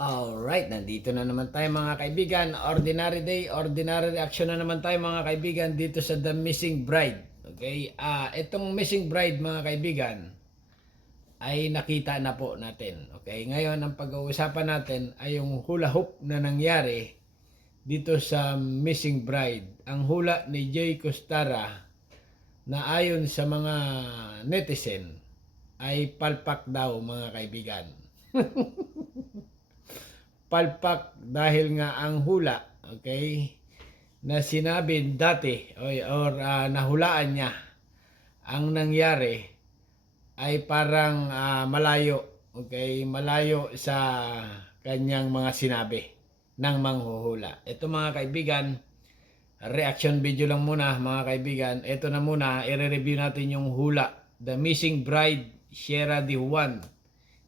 Alright, nandito na naman tayo mga kaibigan. Ordinary day, ordinary reaction na naman tayo mga kaibigan dito sa The Missing Bride. Okay? Itong Missing Bride mga kaibigan ay nakita na po natin. Okay? Ngayon, ang pag-uusapan natin ay yung hula hoop na nangyari dito sa Missing Bride. Ang hula ni Jay Costara na ayon sa mga netizen ay palpak daw mga kaibigan. Palpak dahil nga ang hula, okay, na sinabi dati nahulaan niya ang nangyari ay parang malayo, okay, malayo sa kanyang mga sinabi ng manghuhula. Ito mga kaibigan, reaction video lang muna mga kaibigan. Ito na muna, i-review natin yung hula, The Missing Bride, Sierra de Juan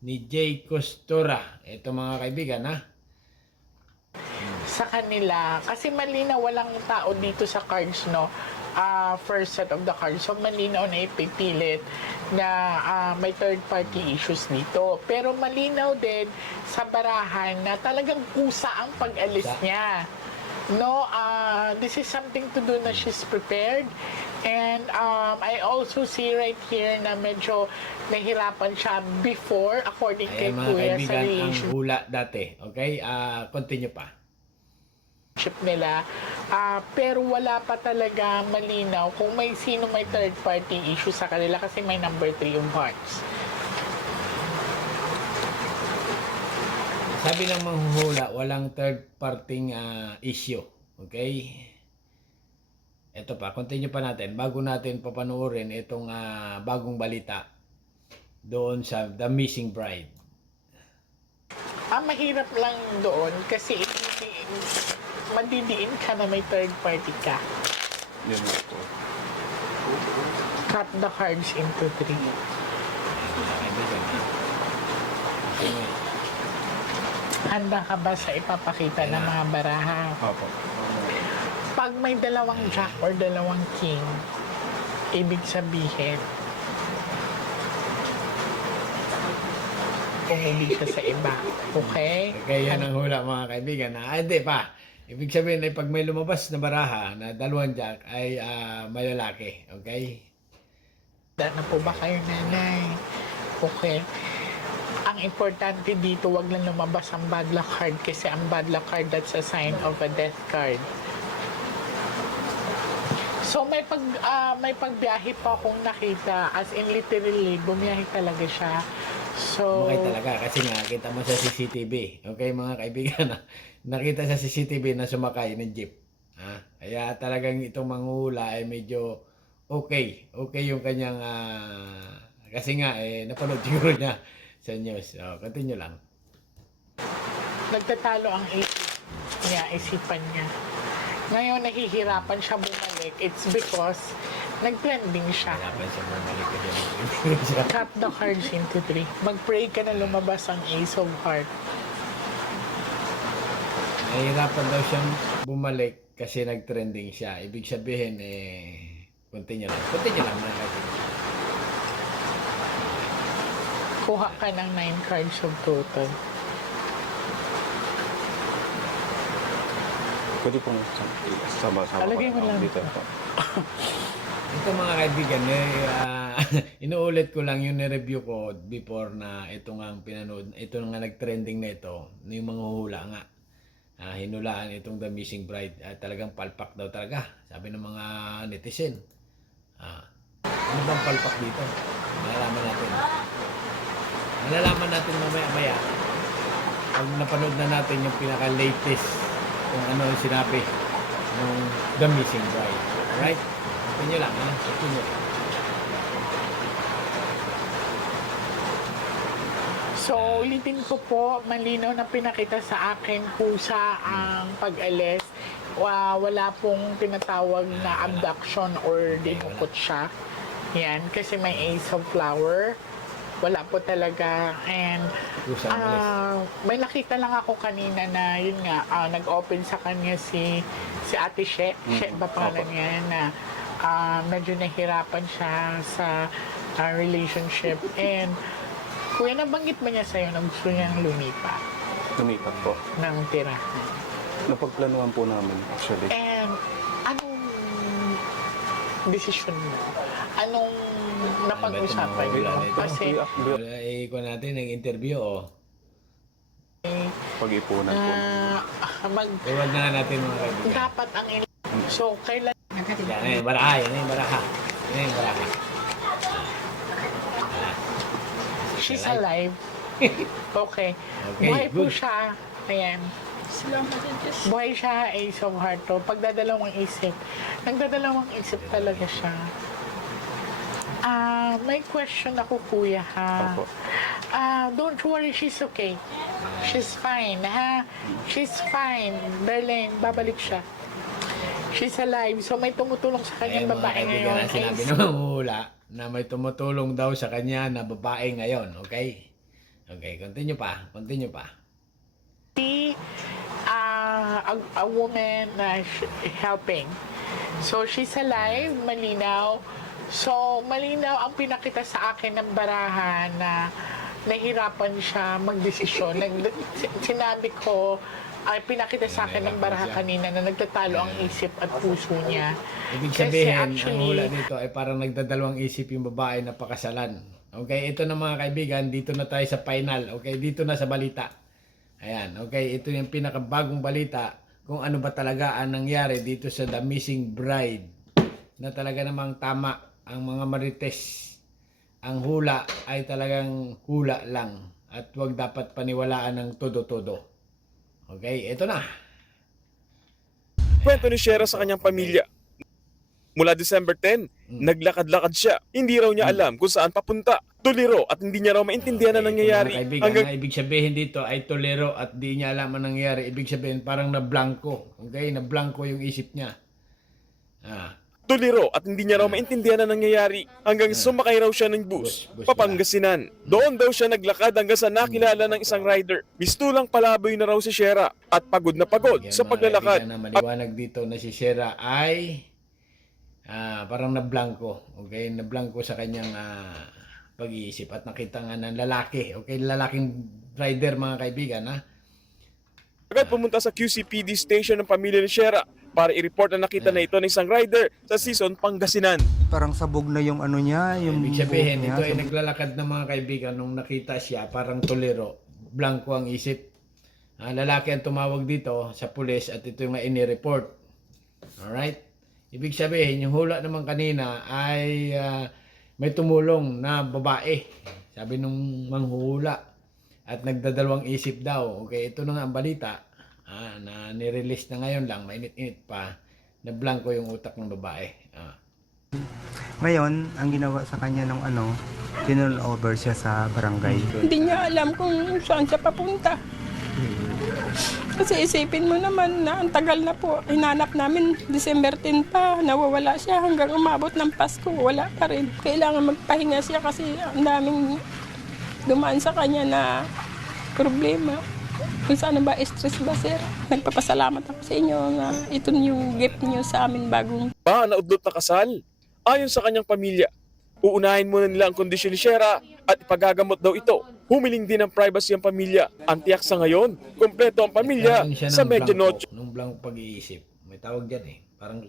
ni Jay Costura. Ito mga kaibigan ha. Sa kanila, kasi malinaw walang tao dito sa cards, no? First set of the cards. So, malinaw na ipipilit na may third party issues dito. Pero malinaw din sa barahan na talagang kusa ang pag-alis niya. No, this is something to do na she's prepared. And I also see right here na medyo nahirapan siya before, according kay Mga Kuya, sa kaibigan, ang relationship hula dati. Okay? Continue pa. nila. Pero wala pa talaga malinaw kung may sino may third party issue sa kanila kasi may number 3 yung hearts. Sabi ng manghuhula, walang third parting issue. Okay? Ito pa, continue pa natin. Bago natin papanoorin itong bagong balita doon sa The Missing Bride. Mahirap lang doon kasi madidiin ka na may third party ka. Yun nga po. Cut the cards into 3. Handa ka ba sa ipapakita ng mga baraha? Opo. Pag may dalawang jack or dalawang king, ibig sabihin, umuwi ka sa iba. Okay? Kaya yan ang hula mga kaibigan. Hindi pa. Ibig sabihin ay pag may lumabas na baraha na dalawang jack ay may lalaki. Okay? Na po ba kayo, nanay? Okay. Ang importante dito, wag lang lumabas ang bad luck card kasi ang bad luck card, that's a sign of a death card. So may pagbiyahe pa akong nakita, as in literally bumiyahe talaga siya. So Okay talaga kasi nga kita mo sa CCTV. Okay mga kaibigan, nakita sa CCTV na sumakay ng jeep. Kaya talagang itong manghula ay medyo okay. Okay yung kanyang kasi nga napanood siguro niya sa news. So, continue lang. nagtatalo ang isipan niya. Ngayon nahihirapan siya bumalik. It's because nag-trending siya. Hirapan siya bumalik ka dyan. Cut the cards into 3. Mag-pray ka na lumabas ang Ace of Hearts. Nahihirapan daw siyang bumalik kasi nag-trending siya. Ibig sabihin continue lang. Continue lang mga kaibigan. Kuha ka ng 9 cards of total. Pwede pong sama-sama Alagay mo lang dito. ito. Ito mga kaibigan, inuulit ko lang yung ni-review ko before na ito nga ang pinanood, ito nga nag-trending na ito, yung mga hula nga. Hinulaan itong The Missing Bride, talagang palpak daw talaga, sabi ng mga netizen. Ano bang palpak dito? Malalaman natin. Malalaman natin mamaya-maya pag napanood na natin yung pinaka-latest kung ano yung sinabi ng The Missing Bride. Right? Continue lang, ha? Continue lang. So, ulitin ko po, malinaw na pinakita sa akin kusa ang pag-alis. Wala pong tinatawag na abduction or dinukot siya. Yan, kasi may Ace of Flower. Wala po talaga. And may nakita lang ako kanina na yun nga, nag-open sa kanya si Ate She. She ba pangalan niya na medyo nahirapan siya sa relationship. And kuya, nabanggit ba niya sa'yo na gusto niyang lumipat? Lumipat po. ng tirahan. Napagplanuhan po namin actually. And anong desisyon mo? Anong napag-usapan Wala mo? na ito. Kasi Ikaw natin, nag-interview, oh. Pag-ipunan po. Iwag na natin mga kaibigan. dapat ang so kailan Yan, yung baraha. Yan yung baraha. Yan yung baraha. she's alive. Okay. Okay, Buhay po good. siya. Ayan. Buhay siya, Ace of Heart to. Pagdadalawang isip. Nagdadalawang isip talaga siya. May question ako, kuya, ha? Opo. Don't worry, she's okay. She's fine, ha? She's fine. Darling, babalik siya. She's alive. So, may tumutulong sa kanyang Mga babae kaibigan, ngayon. ang sinabi Ace. ng manguhula na may tumutulong daw sa kanya na babae ngayon. Okay? Okay, continue pa. Continue pa. A woman na helping. So, she's alive, malinaw. So, malinaw ang pinakita sa akin ng barahan na nahirapan siya magdesisyon. Sinabi ko, ay pinakita sa akin ng baraha kanina na nagtatalo ang isip at puso niya. Ibig Kasi sabihin, actually, ang hula dito ay parang nagdadalawang isip yung babae na pakasalan. Okay, ito na mga kaibigan, dito na tayo sa final. Okay, dito na sa balita. Ayan, okay, ito yung pinakabagong balita kung ano ba talaga ang nangyari dito sa The Missing Bride. Na talaga namang tama ang mga marites. Ang hula ay talagang hula lang at huwag dapat paniwalaan ng todo-todo. Okay, ito na. Kwento ni Shera sa kanyang pamilya. Mula December 10, naglakad-lakad siya. Hindi raw niya alam kung saan papunta. Tuliro at hindi niya raw maintindihan na nangyayari. Mga kaibigan, Hanggang ang ibig sabihin dito ay tolero at di niya alam ang nangyayari. Ibig sabihin parang na-blanco. Okay, na-blanco yung isip niya. tuliro at hindi niya raw maintindihan na nangyayari. Hanggang sumakay raw siya ng bus, Bus Papangasinan. Doon daw siya naglakad hanggang sa nakilala ng isang rider. Mistulang palaboy na raw si Shera at pagod na pagod Kaya sa mga paglalakad. kaibigan, na maliwanag dito na si Shera ay parang na-blanco. Okay, na-blanco sa kanyang pag-iisip at nakita nga ng lalaki. Okay, lalaking rider mga kaibigan ha. Agad pumunta sa QCPD station ng pamilya ni Shera para i-report na nakita na ito ng isang rider sa Sison, Pangasinan. Parang sabog na yung ano niya, yung Ibig sabihin, buhok niya, ito ay sabog. naglalakad ng mga kaibigan nung nakita siya, parang tuliro, blanco ang isip. Lalaki ang tumawag dito sa pulis at ito yung ini-report. Alright? Ibig sabihin, yung hula naman kanina ay may tumulong na babae. Sabi nung manghuhula. At nagdadalawang isip daw. Okay, ito na nga ang balita. Na nirelease na ngayon lang, mainit-init pa, na blanco yung utak ng babae. Ngayon, ang ginawa sa kanya nung tinurn over siya sa barangay. Hindi niya alam kung saan siya papunta. Kasi isipin mo naman na ang tagal na po. Hinanap namin December 10 pa. Nawawala siya hanggang umabot ng Pasko. Wala pa rin. Kailangan magpahinga siya kasi ang daming dumaan sa kanya na problema. Kung saan ba, stress ba, sir? Nagpapasalamat ako sa inyo na ito yung gift niyo sa amin bagong Naudlot na kasal. Ayon sa kanyang pamilya, uunahin muna nila ang kondisyon ni Shera at ipagagamot daw ito. Humiling din ng privacy ang pamilya. Ang tiyak sa ngayon, kompleto ang pamilya Nagkaroon siya sa ng medianoche. blanco, nung blanco pag-iisip. May tawag dyan eh. Parang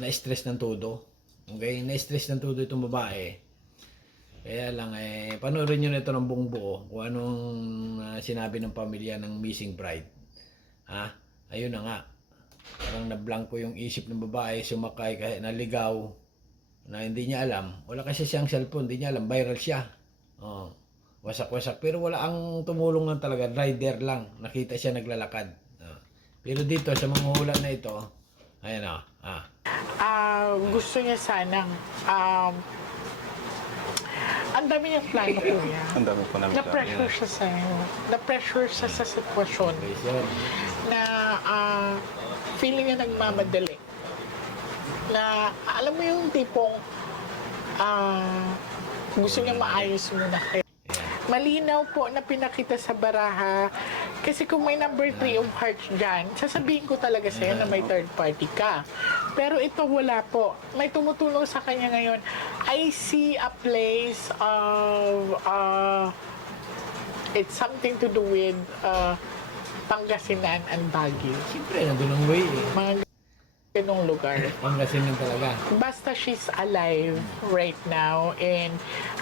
na-stress ng todo. Okay? Na-stress ng todo itong babae. Kaya lang panoorin nyo na ito ng buong buo kung anong sinabi ng pamilya ng missing bride. Ayun na nga. Parang na-blanco yung isip ng babae, sumakay kahit naligaw na hindi niya alam. Wala kasi siyang cellphone, hindi niya alam. Viral siya. Wasak-wasak. Pero wala ang tumulong lang talaga. Rider lang. Nakita siya naglalakad. Pero dito sa mga hula na ito, ayan Gusto niya sanang ang dami niyang plano, kuya. Ang dami po namin Na-pressure siya sa'yo. Na-pressure siya sa sitwasyon na feeling niya nagmamadali. Na alam mo yung tipong gusto niya maayos muna kayo. Malinaw po na pinakita sa baraha kasi kung may number 3 of hearts dyan, sasabihin ko talaga sa'yo na may third party ka. Pero ito wala po. May tumutulong sa kanya ngayon. I see a place of It's something to do with Pangasinan and Baguio. Siyempre, nandun ang way eh. Mga ganong lugar. Pangasinan talaga. Basta she's alive right now and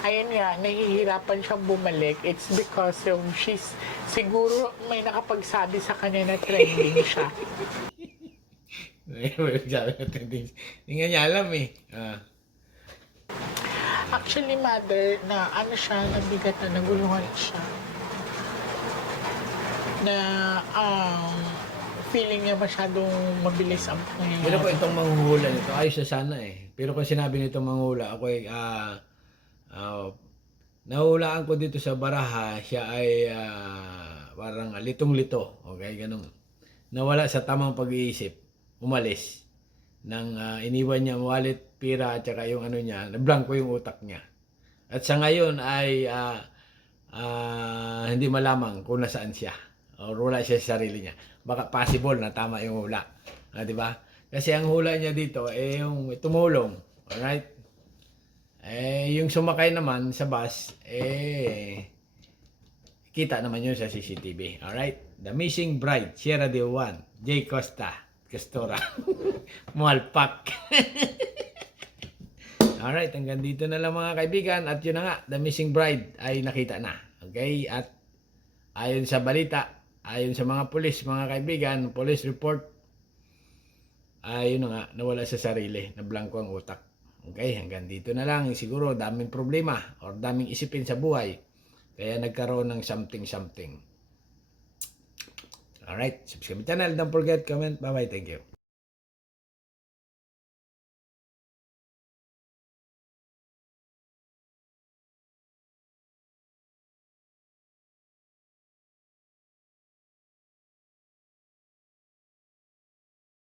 ayun nga, nahihirapan siyang bumalik. It's because of siguro may nakapagsabi sa kanya na trending siya. Sabi natin, hindi nga niya alam eh. Actually, mother, na ano siya, nabigat na, naguluhan siya. Na feeling niya masyadong mabilis ang Pero kung pangyayari. itong manghuhula nito, ayos na sana eh. Pero kung sinabi nitong manghula, ako ay, nahulaan ko dito sa baraha, siya ay parang litong-lito. Okay, ganun. Nawala sa tamang pag-iisip. Umalis. Nang iniwan niya ang wallet, pira, at saka yung ano niya, nablangko yung utak niya. At sa ngayon ay hindi malamang kung nasaan siya. O wala siya sa sarili niya. Baka possible na tama yung hula. Di ba? Kasi ang hula niya dito eh yung tumulong. Alright? Yung sumakay naman sa bus, kita naman yun sa CCTV. Alright? The Missing Bride, Sierra de Juan, J. Costa, Castora, Mualpak. Alright, hanggang dito na lang mga kaibigan. At yun na nga, The Missing Bride ay nakita na. Okay? At ayon sa balita, ayon sa mga pulis, mga kaibigan, police report, ayun na nga, nawala sa sarili, nablangko ang utak. Okay, hanggang dito na lang. Siguro daming problema or daming isipin sa buhay. Kaya nagkaroon ng something. Alright, subscribe channel. Don't forget, comment. Bye-bye. Thank you.